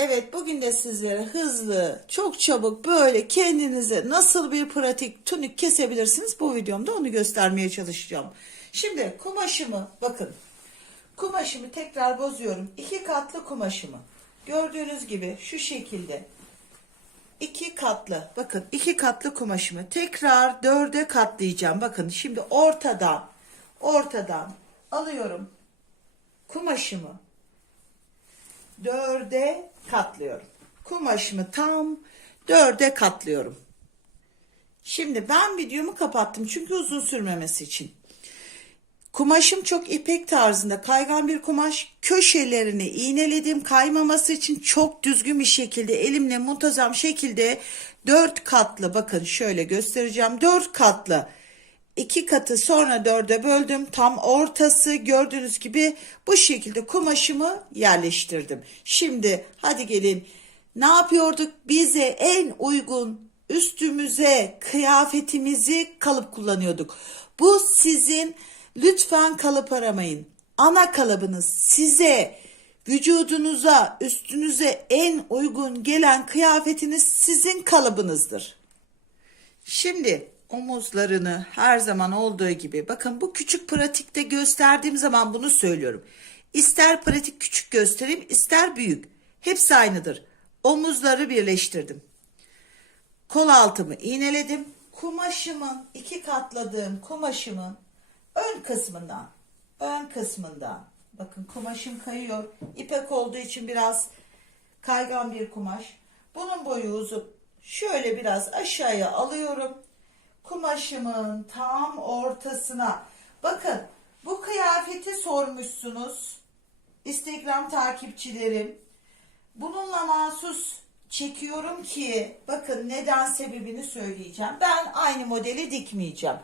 Evet bugün de sizlere hızlı, çok çabuk böyle kendinize nasıl bir pratik tunik kesebilirsiniz bu videomda onu göstermeye çalışacağım. Şimdi kumaşımı bakın. Kumaşımı tekrar bozuyorum. İki katlı kumaşımı. Gördüğünüz gibi şu şekilde. iki katlı bakın iki katlı kumaşımı tekrar dörde katlayacağım. Bakın şimdi ortadan ortadan alıyorum kumaşımı dörde katlıyorum. Kumaşımı tam dörde katlıyorum. Şimdi ben videomu kapattım çünkü uzun sürmemesi için. Kumaşım çok ipek tarzında kaygan bir kumaş. Köşelerini iğneledim kaymaması için çok düzgün bir şekilde elimle muntazam şekilde dört katlı bakın şöyle göstereceğim. Dört katlı iki katı sonra dörde böldüm. Tam ortası gördüğünüz gibi bu şekilde kumaşımı yerleştirdim. Şimdi hadi gelin ne yapıyorduk? Bize en uygun üstümüze kıyafetimizi kalıp kullanıyorduk. Bu sizin lütfen kalıp aramayın. Ana kalıbınız size vücudunuza, üstünüze en uygun gelen kıyafetiniz sizin kalıbınızdır. Şimdi omuzlarını her zaman olduğu gibi bakın bu küçük pratikte gösterdiğim zaman bunu söylüyorum. İster pratik küçük göstereyim ister büyük. Hepsi aynıdır. Omuzları birleştirdim. Kol altımı iğneledim. Kumaşımın iki katladığım kumaşımın ön kısmından ön kısmından bakın kumaşım kayıyor. İpek olduğu için biraz kaygan bir kumaş. Bunun boyu uzun. Şöyle biraz aşağıya alıyorum kumaşımın tam ortasına. Bakın bu kıyafeti sormuşsunuz. Instagram takipçilerim. Bununla mahsus çekiyorum ki bakın neden sebebini söyleyeceğim. Ben aynı modeli dikmeyeceğim.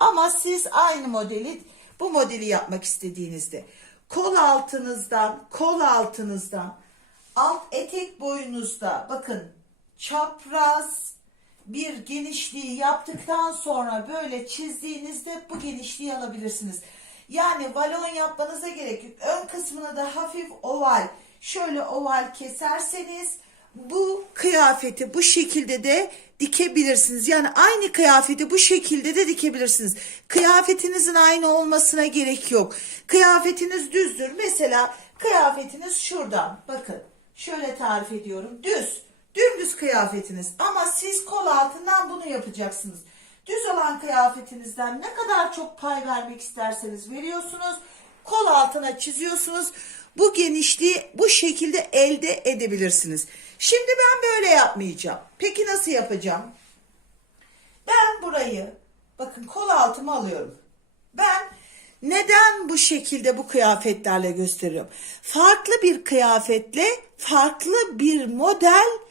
Ama siz aynı modeli bu modeli yapmak istediğinizde kol altınızdan kol altınızdan alt etek boyunuzda bakın çapraz bir genişliği yaptıktan sonra böyle çizdiğinizde bu genişliği alabilirsiniz. Yani balon yapmanıza gerek yok. Ön kısmını da hafif oval, şöyle oval keserseniz bu kıyafeti bu şekilde de dikebilirsiniz. Yani aynı kıyafeti bu şekilde de dikebilirsiniz. Kıyafetinizin aynı olmasına gerek yok. Kıyafetiniz düzdür. Mesela kıyafetiniz şuradan. Bakın şöyle tarif ediyorum. Düz. Dümdüz kıyafetiniz ama siz kol altından bunu yapacaksınız. Düz olan kıyafetinizden ne kadar çok pay vermek isterseniz veriyorsunuz. Kol altına çiziyorsunuz. Bu genişliği bu şekilde elde edebilirsiniz. Şimdi ben böyle yapmayacağım. Peki nasıl yapacağım? Ben burayı bakın kol altımı alıyorum. Ben neden bu şekilde bu kıyafetlerle gösteriyorum? Farklı bir kıyafetle farklı bir model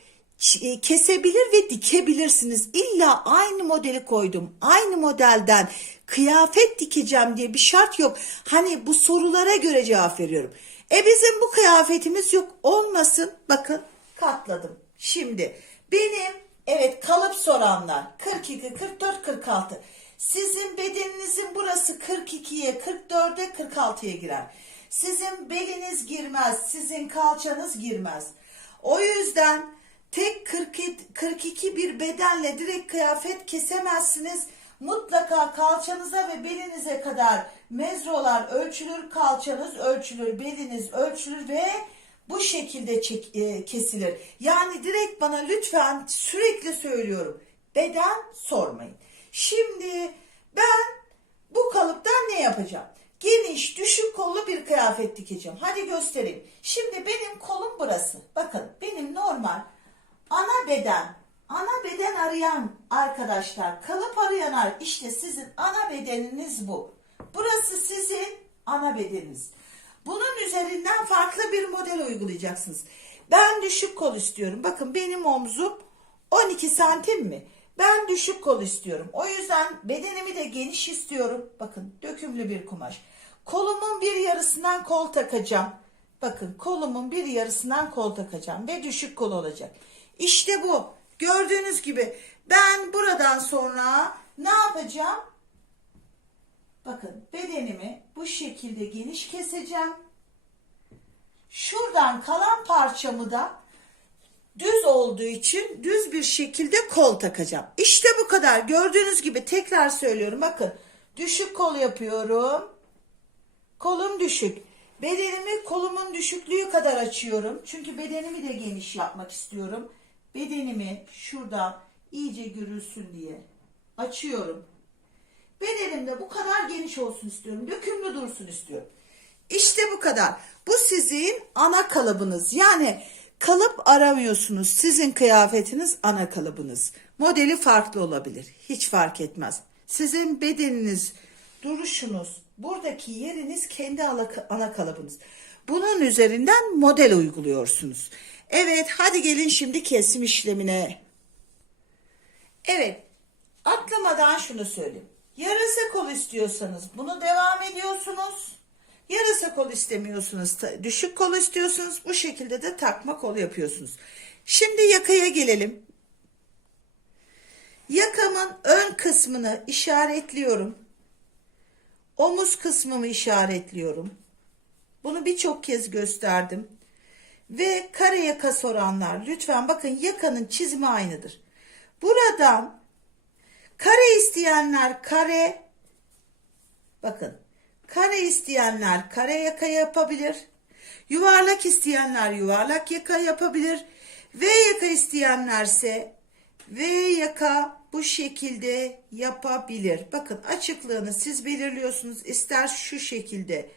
kesebilir ve dikebilirsiniz. İlla aynı modeli koydum. Aynı modelden kıyafet dikeceğim diye bir şart yok. Hani bu sorulara göre cevap veriyorum. E bizim bu kıyafetimiz yok olmasın. Bakın katladım. Şimdi benim evet kalıp soranlar 42, 44, 46. Sizin bedeninizin burası 42'ye, 44'e, 46'ya girer. Sizin beliniz girmez, sizin kalçanız girmez. O yüzden tek 42, 42 bir bedenle direkt kıyafet kesemezsiniz. Mutlaka kalçanıza ve belinize kadar mezrolar ölçülür, kalçanız ölçülür, beliniz ölçülür ve bu şekilde çek, e, kesilir. Yani direkt bana lütfen sürekli söylüyorum. Beden sormayın. Şimdi ben bu kalıptan ne yapacağım? Geniş, düşük kollu bir kıyafet dikeceğim. Hadi göstereyim. Şimdi benim kolum burası. Bakın benim normal ana beden, ana beden arayan arkadaşlar, kalıp arayanlar işte sizin ana bedeniniz bu. Burası sizin ana bedeniniz. Bunun üzerinden farklı bir model uygulayacaksınız. Ben düşük kol istiyorum. Bakın benim omzum 12 santim mi? Ben düşük kol istiyorum. O yüzden bedenimi de geniş istiyorum. Bakın dökümlü bir kumaş. Kolumun bir yarısından kol takacağım. Bakın kolumun bir yarısından kol takacağım ve düşük kol olacak. İşte bu. Gördüğünüz gibi ben buradan sonra ne yapacağım? Bakın bedenimi bu şekilde geniş keseceğim. Şuradan kalan parçamı da düz olduğu için düz bir şekilde kol takacağım. İşte bu kadar. Gördüğünüz gibi tekrar söylüyorum. Bakın düşük kol yapıyorum. Kolum düşük. Bedenimi kolumun düşüklüğü kadar açıyorum. Çünkü bedenimi de geniş yapmak istiyorum. Bedenimi şuradan iyice görülsün diye açıyorum. Bedenim de bu kadar geniş olsun istiyorum. Dökümlü dursun istiyorum. İşte bu kadar. Bu sizin ana kalıbınız. Yani kalıp aramıyorsunuz. Sizin kıyafetiniz ana kalıbınız. Modeli farklı olabilir. Hiç fark etmez. Sizin bedeniniz, duruşunuz, buradaki yeriniz kendi ana kalıbınız. Bunun üzerinden model uyguluyorsunuz. Evet, hadi gelin şimdi kesim işlemine. Evet, atlamadan şunu söyleyeyim. Yarasa kol istiyorsanız bunu devam ediyorsunuz. Yarasa kol istemiyorsunuz, düşük kol istiyorsunuz. Bu şekilde de takma kol yapıyorsunuz. Şimdi yakaya gelelim. Yakamın ön kısmını işaretliyorum. Omuz kısmımı işaretliyorum. Bunu birçok kez gösterdim. Ve kare yaka soranlar lütfen bakın yakanın çizimi aynıdır. Buradan kare isteyenler kare bakın kare isteyenler kare yaka yapabilir. Yuvarlak isteyenler yuvarlak yaka yapabilir. V yaka isteyenlerse V yaka bu şekilde yapabilir. Bakın açıklığını siz belirliyorsunuz. İster şu şekilde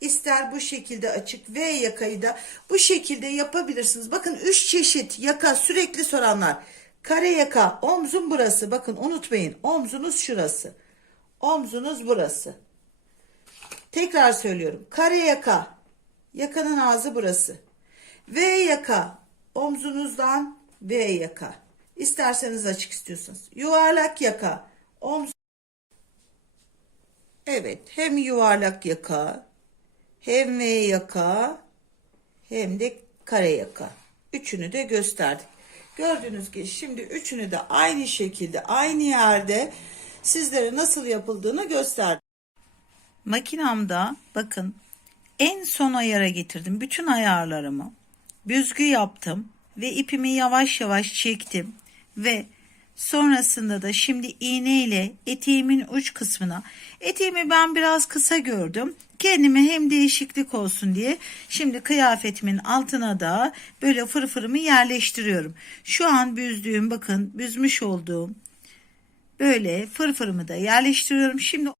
ister bu şekilde açık V yakayı da bu şekilde yapabilirsiniz. Bakın üç çeşit yaka sürekli soranlar. Kare yaka omzun burası. Bakın unutmayın omzunuz şurası. Omzunuz burası. Tekrar söylüyorum. Kare yaka. Yakanın ağzı burası. V yaka. Omzunuzdan V yaka. İsterseniz açık istiyorsanız. Yuvarlak yaka. Omz Evet, hem yuvarlak yaka, hem V yaka, hem de kare yaka. Üçünü de gösterdik. Gördüğünüz gibi şimdi üçünü de aynı şekilde, aynı yerde sizlere nasıl yapıldığını gösterdim. Makinamda bakın en son ayara getirdim bütün ayarlarımı. Büzgü yaptım ve ipimi yavaş yavaş çektim ve sonrasında da şimdi iğne ile eteğimin uç kısmına eteğimi ben biraz kısa gördüm. Kendime hem değişiklik olsun diye şimdi kıyafetimin altına da böyle fırfırımı yerleştiriyorum. Şu an büzdüğüm bakın büzmüş olduğum böyle fırfırımı da yerleştiriyorum. Şimdi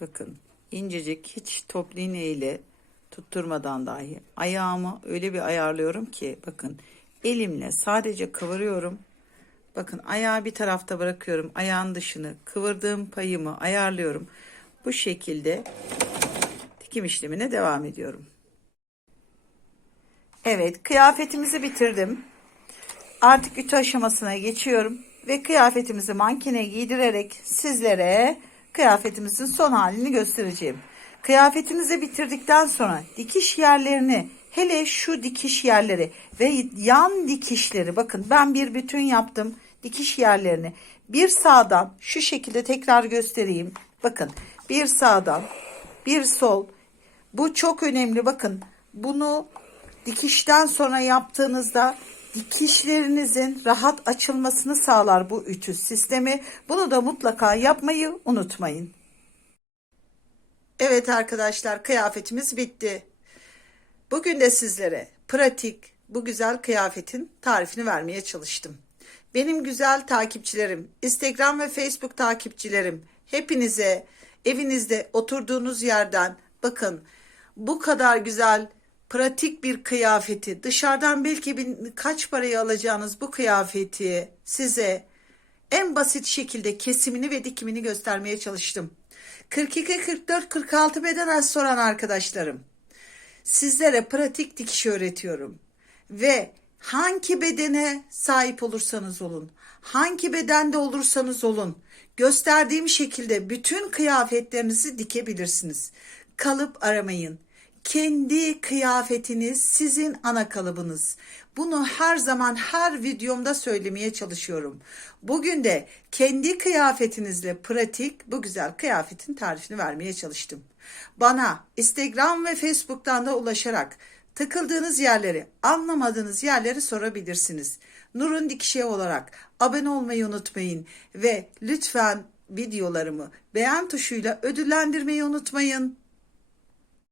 Bakın incecik hiç toplu iğne ile tutturmadan dahi ayağımı öyle bir ayarlıyorum ki bakın elimle sadece kıvırıyorum. Bakın ayağı bir tarafta bırakıyorum. Ayağın dışını kıvırdığım payımı ayarlıyorum. Bu şekilde dikim işlemine devam ediyorum. Evet kıyafetimizi bitirdim. Artık ütü aşamasına geçiyorum ve kıyafetimizi makineye giydirerek sizlere kıyafetimizin son halini göstereceğim. Kıyafetimizi bitirdikten sonra dikiş yerlerini hele şu dikiş yerleri ve yan dikişleri bakın ben bir bütün yaptım dikiş yerlerini bir sağdan şu şekilde tekrar göstereyim. Bakın bir sağdan bir sol bu çok önemli bakın bunu dikişten sonra yaptığınızda dikişlerinizin rahat açılmasını sağlar bu ütü sistemi. Bunu da mutlaka yapmayı unutmayın. Evet arkadaşlar kıyafetimiz bitti. Bugün de sizlere pratik bu güzel kıyafetin tarifini vermeye çalıştım. Benim güzel takipçilerim, Instagram ve Facebook takipçilerim hepinize evinizde oturduğunuz yerden bakın bu kadar güzel pratik bir kıyafeti dışarıdan belki bin, kaç paraya alacağınız bu kıyafeti size en basit şekilde kesimini ve dikimini göstermeye çalıştım. 42, 44, 46 beden az soran arkadaşlarım. Sizlere pratik dikiş öğretiyorum. Ve hangi bedene sahip olursanız olun, hangi bedende olursanız olun, gösterdiğim şekilde bütün kıyafetlerinizi dikebilirsiniz. Kalıp aramayın. Kendi kıyafetiniz sizin ana kalıbınız. Bunu her zaman her videomda söylemeye çalışıyorum. Bugün de kendi kıyafetinizle pratik bu güzel kıyafetin tarifini vermeye çalıştım. Bana Instagram ve Facebook'tan da ulaşarak takıldığınız yerleri, anlamadığınız yerleri sorabilirsiniz. Nur'un Dikişe olarak abone olmayı unutmayın ve lütfen videolarımı beğen tuşuyla ödüllendirmeyi unutmayın.